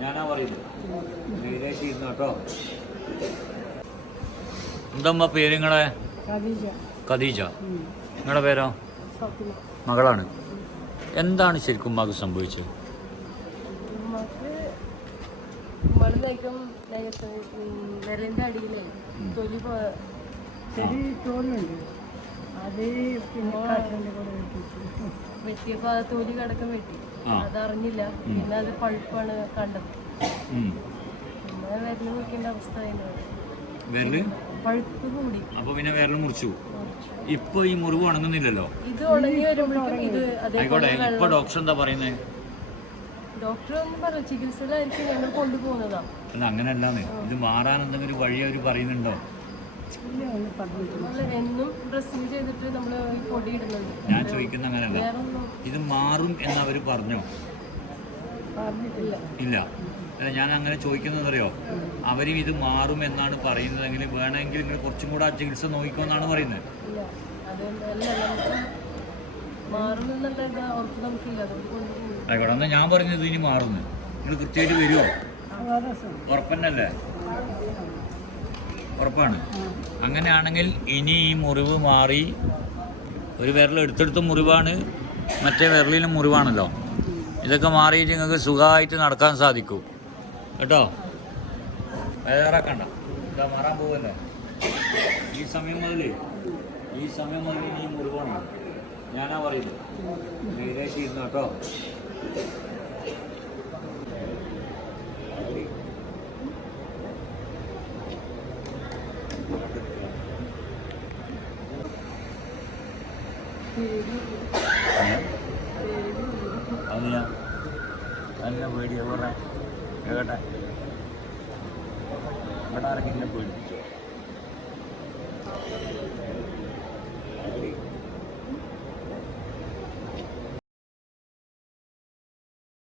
ഞാനാ പറയുന്നത്. ഇരുന്നു കേട്ടോ? എന്തമ്മ പേര് നിങ്ങളെ? ഖദീജ. ഖദീജ. നിങ്ങളുടെ പേരോ? മകളാണ്. എന്താണ് ശരിക്കും മകൾ സംഭവിച്ചത്? വിരലിന്റെ അടിയിലേ തൊലി തോലുണ്ട് അത് വെട്ടിയപ്പോൾ അത് തൊലി കിടക്കം വെട്ടി. അതറിഞ്ഞില്ല. പിന്നെ അത് പഴുപ്പാണ് കണ്ടത്. പിന്നെ വിരൽ മുറിക്കേണ്ട അവസ്ഥ വിരൽ? പഴുപ്പ് കൂടി അപ്പൊ പിന്നെ വിരൽ മുറിച്ചു. ഇപ്പൊ ഈ മുറിവ് ഉണങ്ങുന്നില്ലല്ലോ? ഇത് ഉണങ്ങി വരുമ്പോഴേക്കും ഇത് ആയിക്കോട്ടെ ഇപ്പൊ ഡോക്ടർ എന്താ പറയുന്നത് ഡോക്ടർ ഒന്നും പറഞ്ഞു ചികിത്സയിലായിരിക്കും ഞങ്ങൾ കൊണ്ടുപോകുന്നതാ. അല്ല അങ്ങനല്ലാന്ന് ഇത് മാറാൻ എന്തെങ്കിലും വഴി അവർ പറയുന്നുണ്ടോ? എന്നും ഡ്രസ്സിങ് ചെയ്തിട്ട് നമ്മൾ പൊടി ഇടുന്നുണ്ട് ഞാൻ ചോദിക്കുന്ന അങ്ങനല്ല ഇത് മാറും എന്ന് അവർ പറഞ്ഞോ? ഇല്ല. അല്ല ഞാൻ അങ്ങനെ ചോദിക്കുന്നതറിയോ അവരും ഇത് മാറും എന്നാണ് പറയുന്നതെങ്കിൽ വേണമെങ്കിൽ നിങ്ങൾ കുറച്ചും കൂടെ ആ ചികിത്സ നോക്കിക്കോന്നാണ് പറയുന്നത്. ആയിക്കോട്ടെ എന്നാൽ ഞാൻ പറഞ്ഞത് ഇനി മാറുന്നു നിങ്ങൾ കൃത്യമായിട്ട് വരുമോ ഉറപ്പന്നല്ലേ? ഉറപ്പാണ്. അങ്ങനെയാണെങ്കിൽ ഇനി ഈ മുറിവ് മാറി ഒരു വിരൽ എടുത്തെടുത്ത മുറിവാണ് മറ്റേ വിരലിലും മുറിവാണല്ലോ. ഇതൊക്കെ മാറിയിട്ട് നിങ്ങൾക്ക് സുഖമായിട്ട് നടക്കാൻ സാധിക്കൂ. കേട്ടോ? വേദാറാക്കണ്ട ഇതാ മാറാൻ പോകുമല്ലോ ഈ സമയം മുതൽ ഈ സമയം മുതൽ ഇനി മുറിവാണ്. ഞാനാ പറയുന്നത്. ഏകദേശം ഇരുന്നു കേട്ടോ? നല്ല പേടിയാ പറഞ്ഞ കേട്ടെ ഇവിടെ ആരെങ്കിലും പേടിപ്പിച്ചോ?